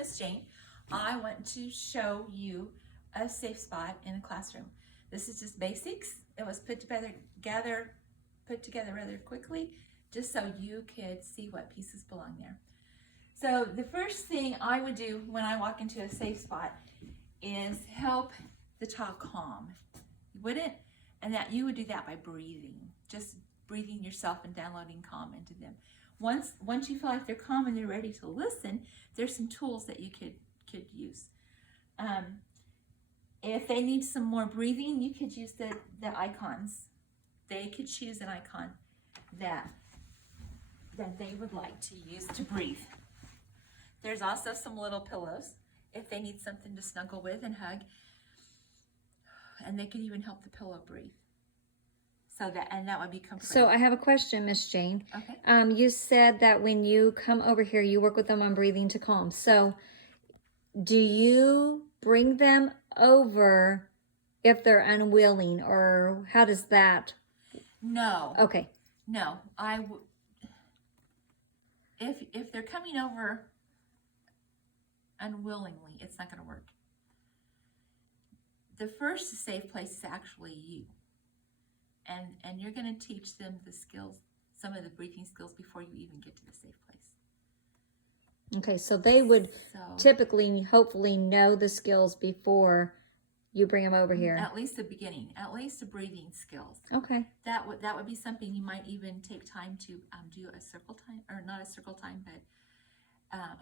Miss Jane. I want to show you a safe spot in a classroom. This is just basics. It was put together rather quickly, just so you could see what pieces belong there. So the first thing I would do when I walk into a safe spot is help the child calm. You wouldn't, and that you would do that by breathing, just breathing yourself and downloading calm into them. Once you feel like they're calm and they're ready to listen, there's some tools that you could use. If they need some more breathing, you could use the icons. They could choose an icon that they would like to use to breathe. There's also some little pillows if they need something to snuggle with and hug. And they could even help the pillow breathe. That would be comforting. So I have a question, Miss Jane. Okay. You said that when you come over here, you work with them on breathing to calm. So do you bring them over if they're unwilling, or how does that? No. Okay. No, if they're coming over unwillingly, it's not going to work. The first safe place is actually you. And you're going to teach them the skills, some of the breathing skills, before you even get to the safe place. Okay, so they would typically, hopefully, know the skills before you bring them over here. At least the beginning, at least the breathing skills. Okay. That would be something you might even take time to do a circle time, or not a circle time, but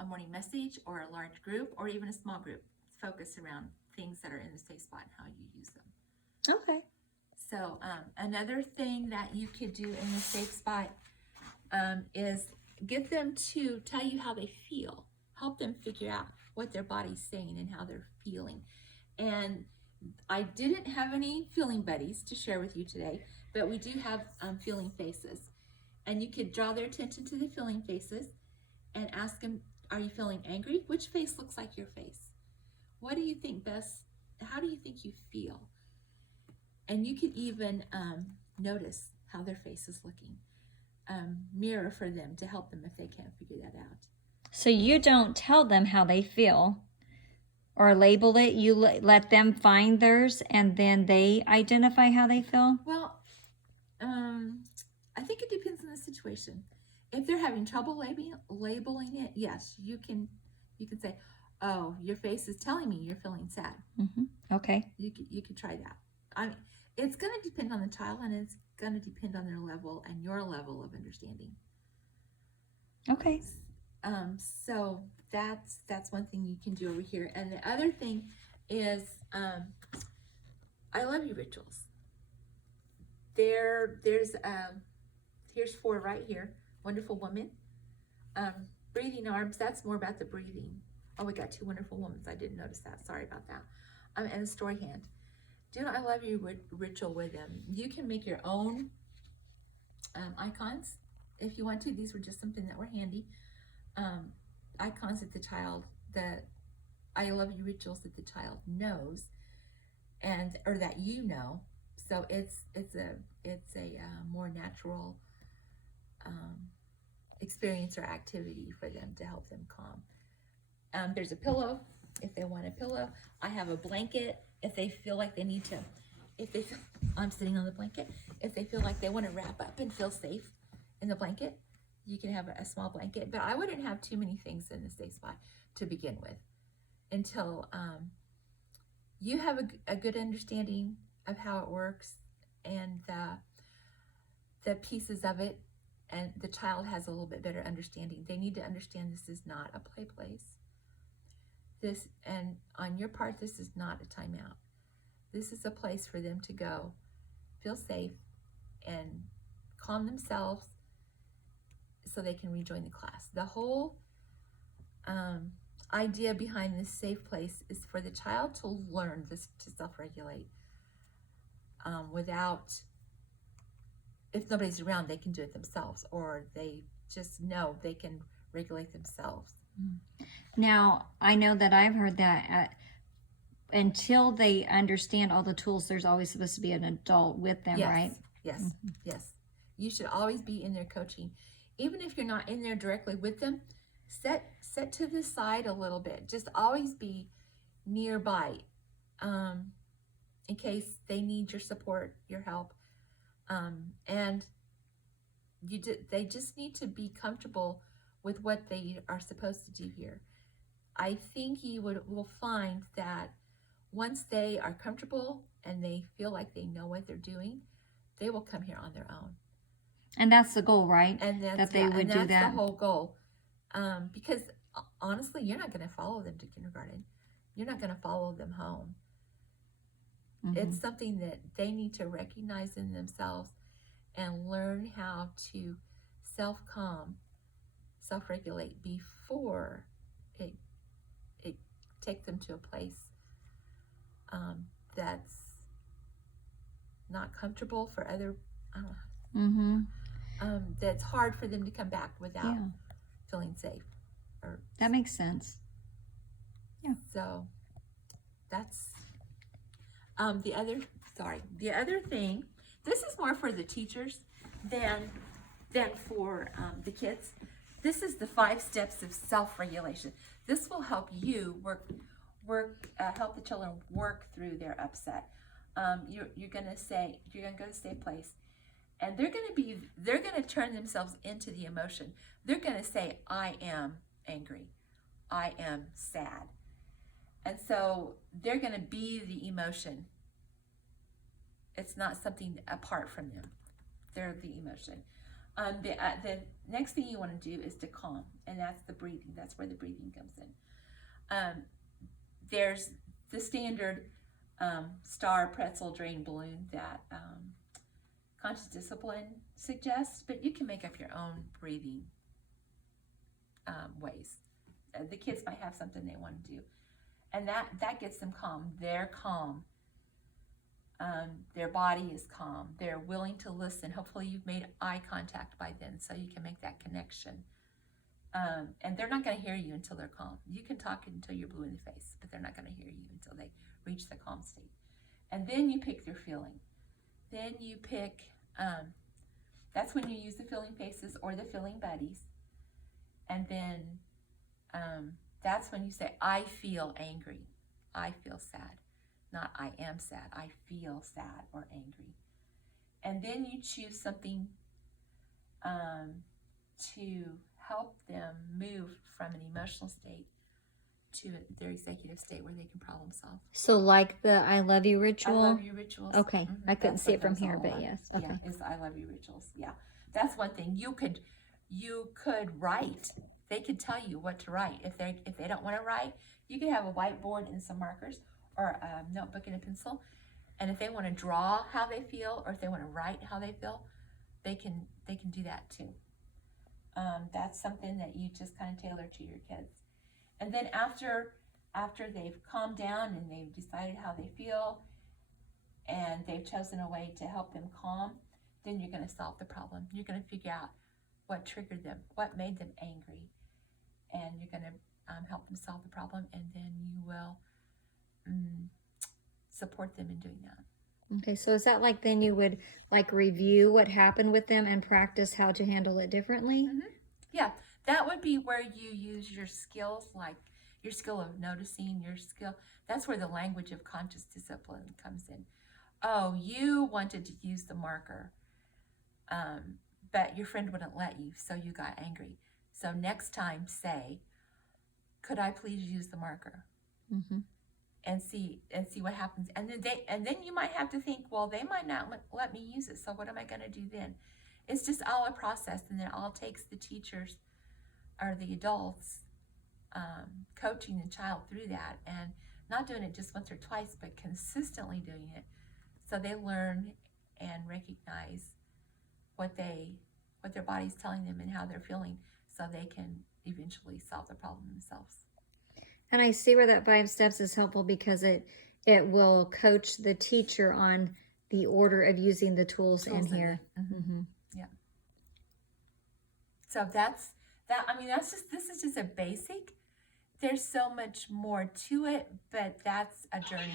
a morning message, or a large group, or even a small group. Focus around things that are in the safe spot and how you use them. Okay. So another thing that you could do in the safe spot is get them to tell you how they feel. Help them figure out what their body's saying and how they're feeling. And I didn't have any feeling buddies to share with you today, but we do have feeling faces. And you could draw their attention to the feeling faces and ask them, are you feeling angry? Which face looks like your face? What do you think best? How do you think you feel? And you could even notice how their face is looking. Mirror for them to help them if they can't figure that out. So you don't tell them how they feel or label it. You let them find theirs and then they identify how they feel? Well, I think it depends on the situation. If they're having trouble labeling it, yes, you can say, oh, your face is telling me you're feeling sad. Mm-hmm. Okay. You could try that. It's going to depend on the child, and it's going to depend on their level and your level of understanding. Okay. So that's one thing you can do over here. And the other thing is, I love you rituals. Here's 4 right here. Wonderful woman. Breathing arms, that's more about the breathing. Oh, we got 2 wonderful women. I didn't notice that. Sorry about that. And a story hand. Do I love you ritual with them. You can make your own icons if you want to. These were just something that were handy. Icons that the child, that I love you rituals that the child knows, or that you know. So it's a more natural experience or activity for them to help them calm. There's a pillow if they want a pillow. I have a blanket if they feel like they need to. I'm sitting on the blanket. If they feel like they want to wrap up and feel safe in the blanket, you can have a small blanket. But I wouldn't have too many things in the safe spot to begin with until you have a good understanding of how it works and the pieces of it, and the child has a little bit better understanding. They need to understand this is not a play place. And on your part, this is not a timeout. This is a place for them to go, feel safe, and calm themselves so they can rejoin the class. The whole idea behind this safe place is for the child to learn this, to self-regulate without, if nobody's around, they can do it themselves, or they just know they can regulate themselves. Now, I know that I've heard that until they understand all the tools, there's always supposed to be an adult with them, Yes, right? Yes, yes. You should always be in there coaching. Even if you're not in there directly with them, set to the side a little bit. Just always be nearby, in case they need your support, your help, and they just need to be comfortable with what they are supposed to do here. I think you will find that once they are comfortable and they feel like they know what they're doing, they will come here on their own. And that's the goal, right? And that's, that they would and do that's that. the whole goal. Because honestly, you're not going to follow them to kindergarten. You're not going to follow them home. It's something that they need to recognize in themselves and learn how to self-calm, self-regulate before it takes them to a place that's not comfortable for other, I don't know, that's hard for them to come back without feeling safe. Or that makes sense. Yeah. So that's the other thing. This is more for the teachers than for the kids. This is the 5 steps of self-regulation. This will help you help the children work through their upset. You're gonna go to a safe place, and they're gonna turn themselves into the emotion. They're gonna say, I am angry, I am sad. And so they're gonna be the emotion. It's not something apart from them. They're the emotion. The next thing you want to do is to calm, and that's the breathing. That's where the breathing comes in. There's the standard star, pretzel, drain, balloon that Conscious Discipline suggests, but you can make up your own breathing ways. The kids might have something they want to do, and that gets them calm. They're calm. Their body is calm. They're willing to listen. Hopefully you've made eye contact by then, so you can make that connection. And they're not going to hear you until they're calm. You can talk until you're blue in the face, but they're not going to hear you until they reach the calm state. And then you pick their feeling. Then you pick, that's when you use the feeling faces or the feeling buddies. And then that's when you say, I feel angry. I feel sad. Not I am sad, I feel sad or angry. And then you choose something to help them move from an emotional state to their executive state where they can problem solve. So like the I love you ritual? I love you rituals. Okay, I couldn't see it from here, but yes. Okay. Yeah, it's I love you rituals. Yeah, that's one thing. You could write. They could tell you what to write. If they don't want to write, you could have a whiteboard and some markers, or a notebook and a pencil, and if they want to draw how they feel, or if they want to write how they feel, they can do that too. That's something that you just kind of tailor to your kids. And then after they've calmed down and they've decided how they feel, and they've chosen a way to help them calm, then you're going to solve the problem. You're going to figure out what triggered them, what made them angry, and you're going to help them solve the problem, and then you will support them in doing that. Okay, so is that like then you would like review what happened with them and practice how to handle it differently? Yeah, that would be where you use your skills, like your skill of noticing, your skill. That's where the language of conscious discipline comes in. Oh, you wanted to use the marker, but your friend wouldn't let you, so you got angry. So next time say, could I please use the marker? And see what happens. And then you might have to think, well, they might not let me use it, so what am I going to do then? It's just all a process, and it all takes the teachers or the adults coaching the child through that, and not doing it just once or twice, but consistently doing it, so they learn and recognize what their body's telling them and how they're feeling, so they can eventually solve the problem themselves. And I see where that 5 steps is helpful because it will coach the teacher on the order of using the tools in here. Yeah. So that's that. I mean, this is just a basic. There's so much more to it, but that's a journey.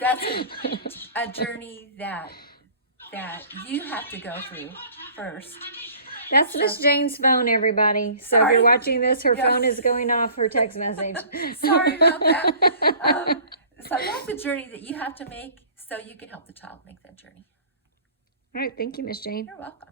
That's a journey that you have to go through first. That's Miss Jane's phone, everybody. So if Sorry. you're watching this, her Yeah. phone is going off her text message. Sorry about that. So that's a journey that you have to make so you can help the child make that journey. All right. Thank you, Miss Jane. You're welcome.